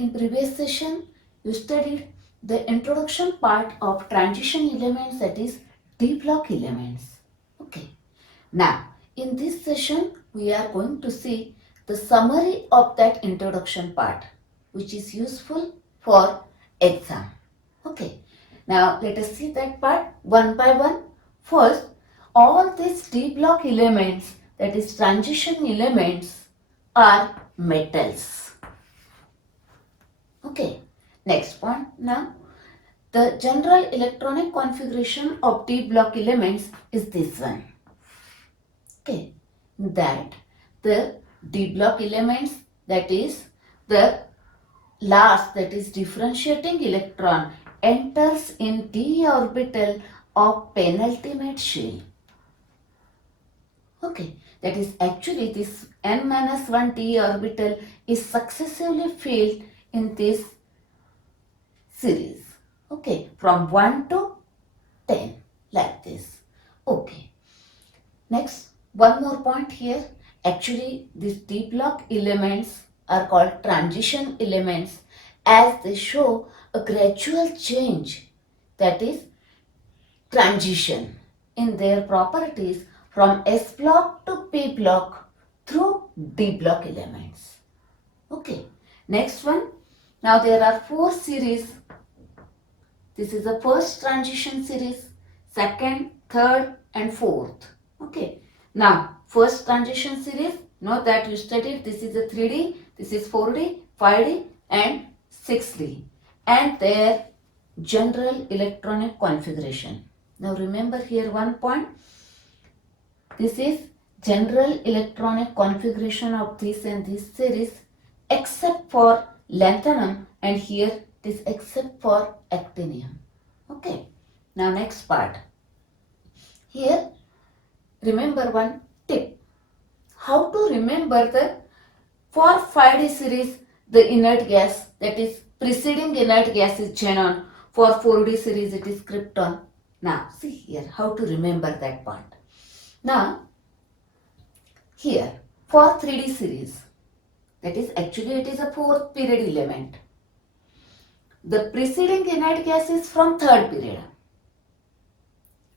in previous session, you studied the introduction part of transition elements, that is D block elements. Okay. Now, in this session, we are going to see the summary of that introduction part, which is useful for exam. Okay. Now, let us see that part one by one. First, all these D block elements, that is transition elements, are metals. Okay. Next point now. The general electronic configuration of D block elements is this one. Okay, that the D block elements, that is the last, that is differentiating electron, enters in d orbital of penultimate shell. Okay, that is actually this n-1 d orbital is successively filled in this series. Okay, from 1 to 10, like this. Okay, next, one more point here. Actually, these D block elements are called transition elements as they show a gradual change, that is transition in their properties from S block to P block through D block elements. Okay, next one. Now there are 4 series. This is the first transition series, second, third and fourth. Okay. Now, first transition series, know that you studied, this is a 3D, this is 4D, 5D and 6D, and their general electronic configuration. Now remember here one point, this is general electronic configuration of this and this series except for lanthanum, and here it is except for actinium. Okay, now next part. Here remember one tip. How to remember the, for 5D series, the inert gas, that is preceding inert gas is xenon. For 4D series it is krypton. Now see here how to remember that part. Now here for 3D series, that is actually it is a 4th period element. The preceding inert gas is from 3rd period.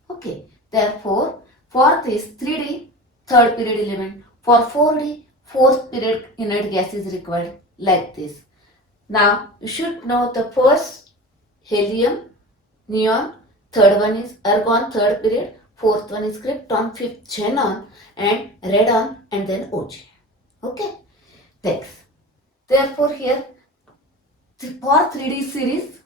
Okay, therefore for this 3D, 3rd period element, for 4D, 4th period inert gas is required, like this. Now you should know the first helium, neon, third one is argon, 3rd period, 4th one is krypton, 5th xenon and radon and then OG. Okay, next. Therefore here for 3D series,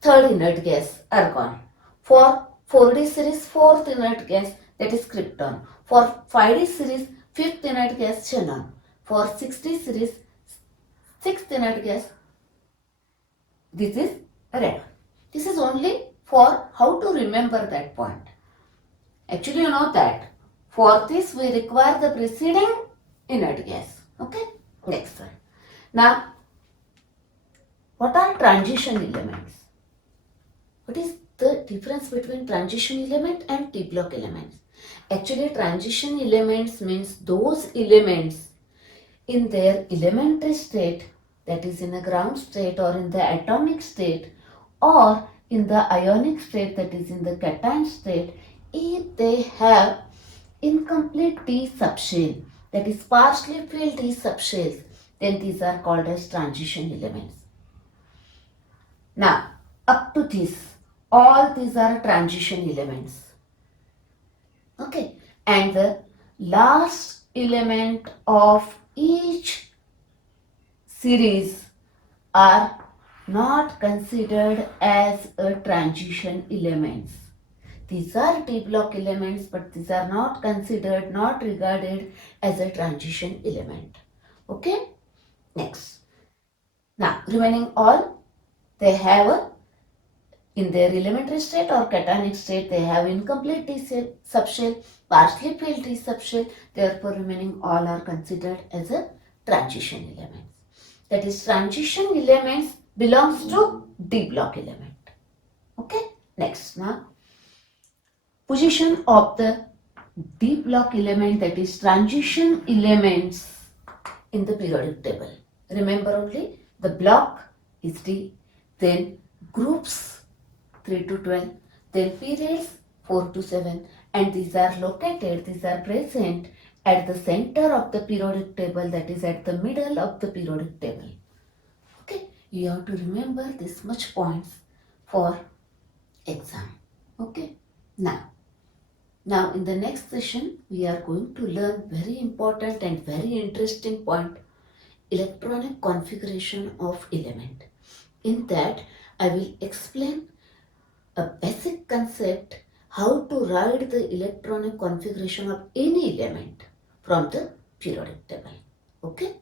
3rd inert gas argon. For 4D series, 4th inert gas, that is krypton. For 5D series, 5th inert gas xenon. For 6D series, 6th inert gas, this is radon. This is only for how to remember that point. Actually you know that for this we require the preceding inert gas. Okay, next one. Now what are transition elements? What is the difference between transition element and D block elements? Actually, transition elements means those elements in their elementary state, that is in a ground state or in the atomic state or in the ionic state, that is in the cation state, if they have incomplete D subshell, that is partially filled D subshells, then these are called as transition elements. Now, up to this, all these are transition elements. Okay, and the last element of each series are not considered as a transition elements. These are D block elements, but these are not considered, not regarded as a transition element. Okay, next. Now, remaining all, they have in their elementary state or cationic state, they have incomplete D subshell, partially filled D subshell, therefore remaining all are considered as a transition elements. That is, transition elements belongs to D block element. Okay, next now. Position of the D block element, that is transition elements in the periodic table. Remember only The block is D. Then groups 3 to 12. Then periods 4 to 7. And these are present at the center of the periodic table, that is at the middle of the periodic table. Okay, you have to remember this much points for exam. Okay, now in the next session we are going to learn very important and very interesting point, electronic configuration of element. In that I will explain a basic concept how to write the electronic configuration of any element from the periodic table. Okay.